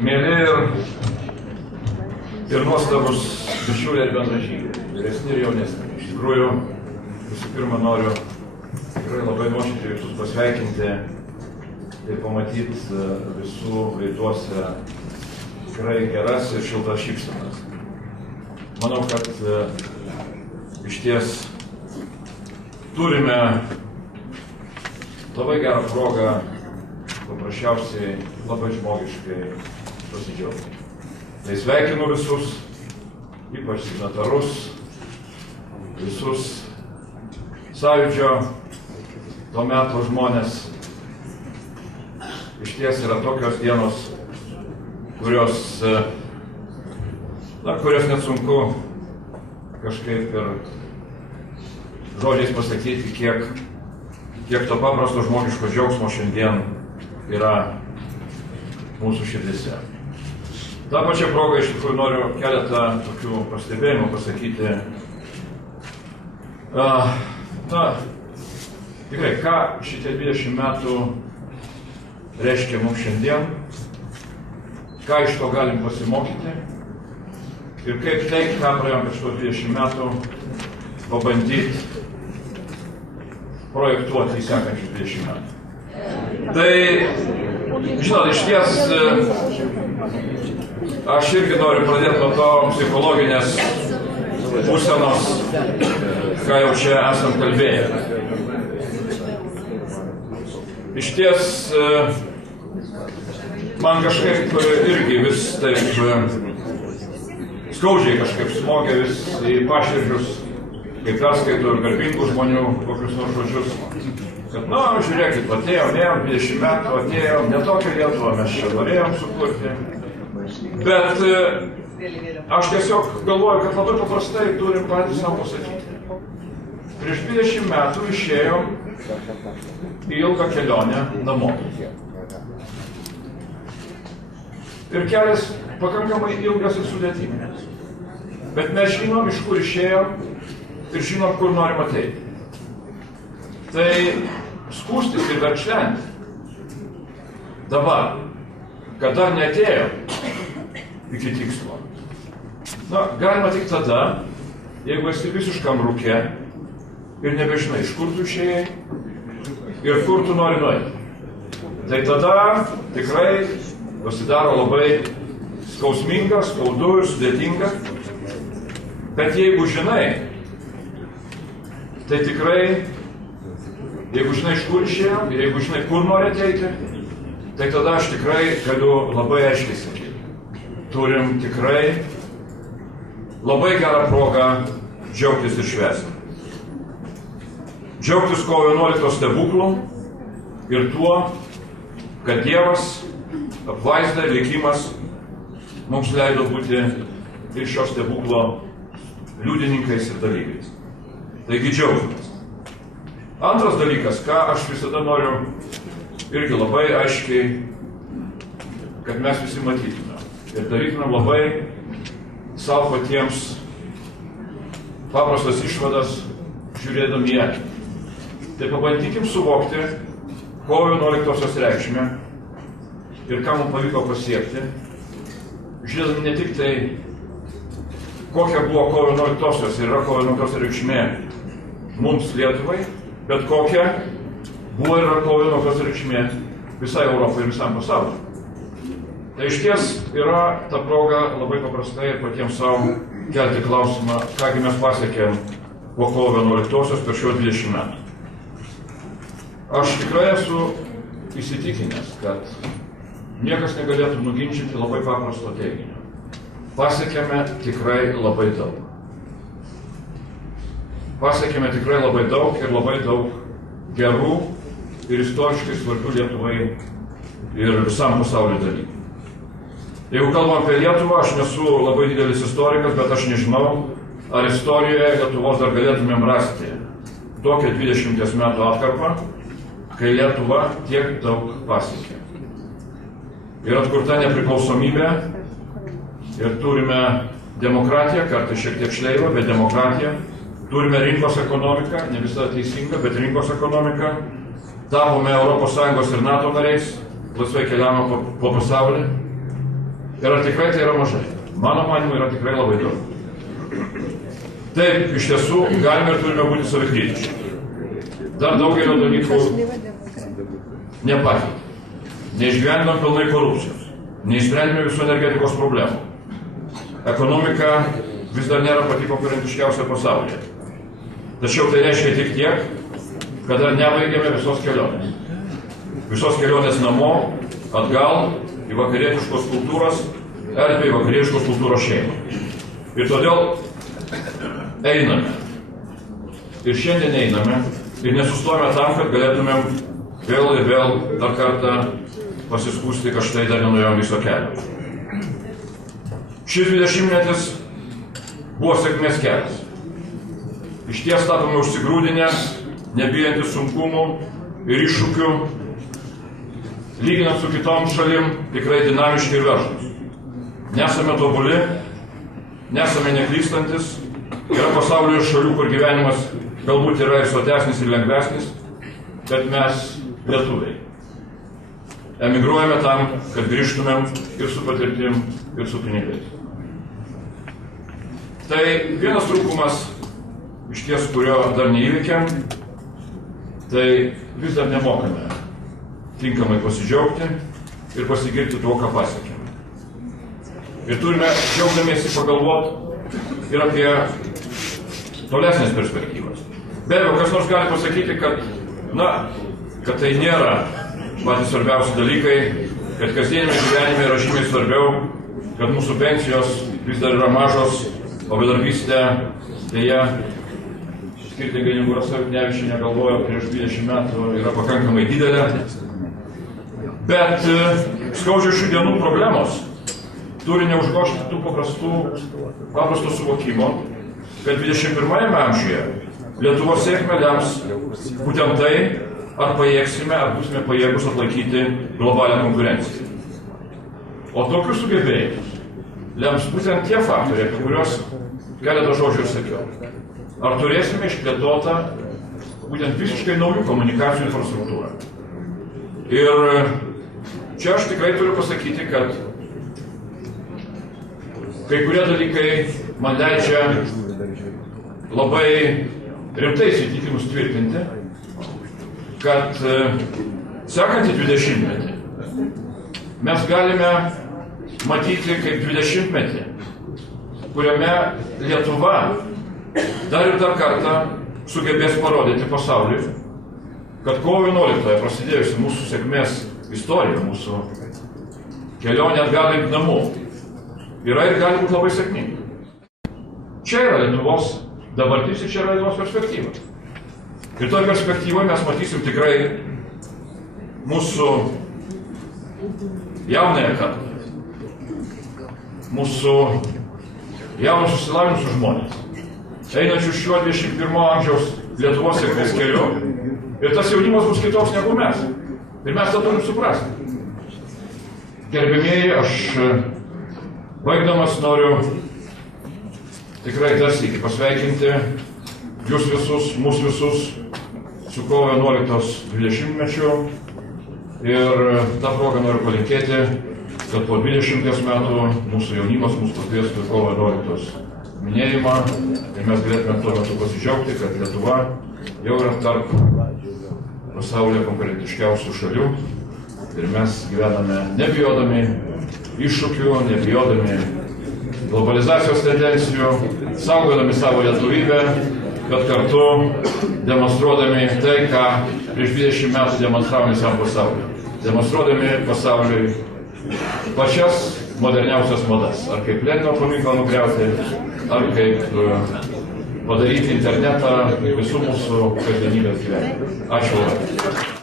Mėly ir nuostabus bičiuliai ir bendražygiai, vyresni ir jaunesni. Iš tikrųjų, visų pirma, noriu tikrai labai nuoširdžiai visus pasveikinti ir pamatyti visų veiduose tikrai geras ir šiltas šypsenas. Manau, kad iš ties turime labai gerą progą paprasčiausiai labai žmogiškai pasidžiaugti. Tai sveikinu visus, ypač signatarus, visus sąjūdžio to meto žmonės. Iš ties yra tokios dienos, kurios net sunku kažkaip ir žodžiais pasakyti, kiek to paprasto žmogiško džiaugsmo šiandien yra mūsų širdise. Ta pačia proga iš tikrųjų noriu keletą tokių pastebėjimų pasakyti. Tikrai, ką šitie 20 metų reiškia mums šiandien, ką iš to galim pasimokyti ir kaip tai, ką praėjom per šitos 20 metų, pabandyti projektuoti į sekančius 20 metų. Tai, žinot, iš ties, aš irgi noriu pradėti nuo to psichologinės būsenos, ką jau čia esam kalbėję. Iš ties, man kažkaip irgi vis taip skaudžiai kažkaip smogia vis į paširdžius, kai perskaitau ir garbingų žmonių kokius nors žodžius. Kad, žiūrėkit, atėjom 20 metų, atėjom, ne tokią Lietuvą mes čia norėjom sukurti. Bet aš tiesiog galvoju, kad labai paprastai turim patys savo pasakyti. Prieš 20 metų išėjom į ilgą kelionę namo. Ir kelias pakankamai ilgas ir sudėtingas. Bet mes žinom, iš kur išėjom ir žinom, kur norim ateiti. Tai skūstis ir verkšlenti dabar, kad dar neatėjo iki tikslo. Galima tik tada, jeigu esi visiškam rūke ir nebežinai, iš kur tu išėjai ir kur tu nori nueiti. Tai tada tikrai pasidaro labai skausminga, skaudu ir sudėtinga. Bet jeigu žinai, tai tikrai, jeigu žinai, iš kur išėjom ir jeigu žinai, kur nori ateiti, tai tada aš tikrai galiu labai aiškiai sakyti. Turim tikrai labai gerą progą džiaugtis ir švęsti. Džiaugtis kovo 11 stebuklų ir tuo, kad Dievas, apvaizda ir likimas mums leido būti ir šio stebuklo liudininkais ir dalyviais. Taigi džiaugtis. Antras dalykas, ką aš visada noriu irgi labai aiškiai, kad mes visi matytume ir darytume labai savo patiems paprastas išvadas žiūrėdami į ateitį. Tai pabandykim suvokti kovo 11-osios reikšmę ir ką mums pavyko pasiekti, žiūrėdami ne tik tai, kokia buvo kovo 11-osios ir yra kovo 11-osios reikšmė mums Lietuvai, bet kokia buvo ir yra kovo 11-osios reikšmė visai Europai ir visam pasauliu. Tai iš ties yra ta proga labai paprastai ir patiems savo kelti klausimą, kągi mes pasiekėm po kovo 11-osios per šios 20 metų. Aš tikrai esu įsitikinęs, kad niekas negalėtų nuginčyti labai paprasto teiginio. Pasiekėme tikrai labai daug. Pasiekėme tikrai labai daug ir labai daug gerų ir istoriškai svarbių Lietuvai ir visam pasaulio dalykų. Jeigu kalbam apie Lietuvą, aš nesu labai didelis istorikas, bet aš nežinau, ar istorijoje Lietuvos dar galėtumėm rasti tokią 20 metų atkarpą, kai Lietuva tiek daug pasiekė. Ir atkurta nepriklausomybė, ir turime demokratiją, kartais šiek tiek šleivą, bet demokratiją. Turime rinkos ekonomiką, ne visada teisinga, bet rinkos ekonomika. Tapome ES ir NATO nariais, laisvai keliavome po pasaulį. Ir ar tikrai tai yra mažai? Mano manimu, yra tikrai labai daug. Taip, iš tiesų, galime ir turime būti savikritiški. Dar daugelio dalykų nepakeitė. Neišgyvendom pilnai korupcijos. Neišsprendėme visų energetikos problemų. Ekonomika vis dar nėra pati konkurentiškiausia pasaulyje. Tačiau tai reiškia tik tiek, kad dar nebaigėme visos kelionės. Visos kelionės namo, atgal, į vakarietiškos kultūros, erdvę į vakarietiškos kultūros šeimą. Ir todėl einame. Ir šiandien einame. Ir nesustojame tam, kad galėtumėm vėl ir vėl dar kartą pasiskūsti, kad štai dar nenuėjom viso kelio. Šis 20-metis buvo sėkmės kelias. Iš ties tapome užsigrūdinę, nebijantys sunkumų ir iššūkių, lyginant su kitom šalim, tikrai dinamiški ir veržlūs. Nesame tobuli, nesame neklystantis, yra pasaulio šalių, kur gyvenimas galbūt yra ir sotesnis, ir lengvesnis, bet mes lietuviai. Emigruojame tam, kad grįžtumėm ir su patirtim, ir su pinigais. Tai vienas trūkumas, iš ties, kurio dar neįveikėm, tai vis dar nemokame tinkamai pasidžiaugti ir pasigirti tuo, ką pasiekėme. Ir turime džiaugdamiesi pagalvoti ir apie tolesnės perspektyvas. Be abejo, kas nors gali pasakyti, kad tai nėra patys svarbiausi dalykai, kad kasdienime gyvenime yra žymiai svarbiau, kad mūsų pensijos vis dar yra mažos, o bedarbystė, dėja, skirtingai negu Rasa Juknevičienė galvojo prieš 20 metų, yra pakankamai didelė. Bet skaudžios šių dienų problemos turi neužgožti tų paprastų suvokimo, kad 21 amžiuje Lietuvos sėkmę lems būtent tai, ar pajėgsime, ar būsime pajėgus atlaikyti globalią konkurenciją. O tokius sugebėjimus lems būtent tie faktoriai, apie kuriuos keletą žodžių ir sakiau. Ar turėsime išplėtotą būtent visiškai naujų komunikacijų infrastruktūrą. Ir čia aš tikrai turiu pasakyti, kad kai kurie dalykai man leidžia labai rimtai įsitikinus tvirtinti, kad sekantį 20-metį mes galime matyti kaip 20-metį, kuriame Lietuva dar ir dar kartą sugebės parodyti pasauliui, kad kovo 11-ąją prasidėjusi mūsų sėkmės istorija, mūsų kelionė atgal link namų, yra ir gali būti labai sėkminga. Čia yra Lietuvos dabartis ir čia yra Lietuvos perspektyva. Ir toje perspektyvoje mes matysim tikrai mūsų jaunąją kartą, mūsų jaunus išsilavinusius žmonės, einančius šiuo 21 amžiaus Lietuvos sėkmės keliu, ir tas jaunimas bus kitoks negu mes. Ir mes tą turim suprasti. Gerbėmieji, aš baigdamas noriu tikrai dar sykį pasveikinti jūs visus, mus visus su kovo 11 20-mečiu ir tą progą noriu palinkėti, kad po 20 metų mūsų jaunimas mus pakviestų kovo 11 minėjimą ir mes galėtume tuo metu pasidžiaugti, kad Lietuva jau yra tarp pasaulyje konkurentiškiausių šalių ir mes gyvename nebijodami iššūkių, nebijodami globalizacijos tendencijų, saugodami savo lietuvybę, bet kartu demonstruodami tai, ką prieš 20 metų demonstravome visam pasauliu. Demonstruodami pasauliui pačias moderniausias madas. Ar kaip Lenino paminklą nugriauti, ar kaip padaryti internetą visų mūsų kasdienybės gyvenimą. Ačiū labai.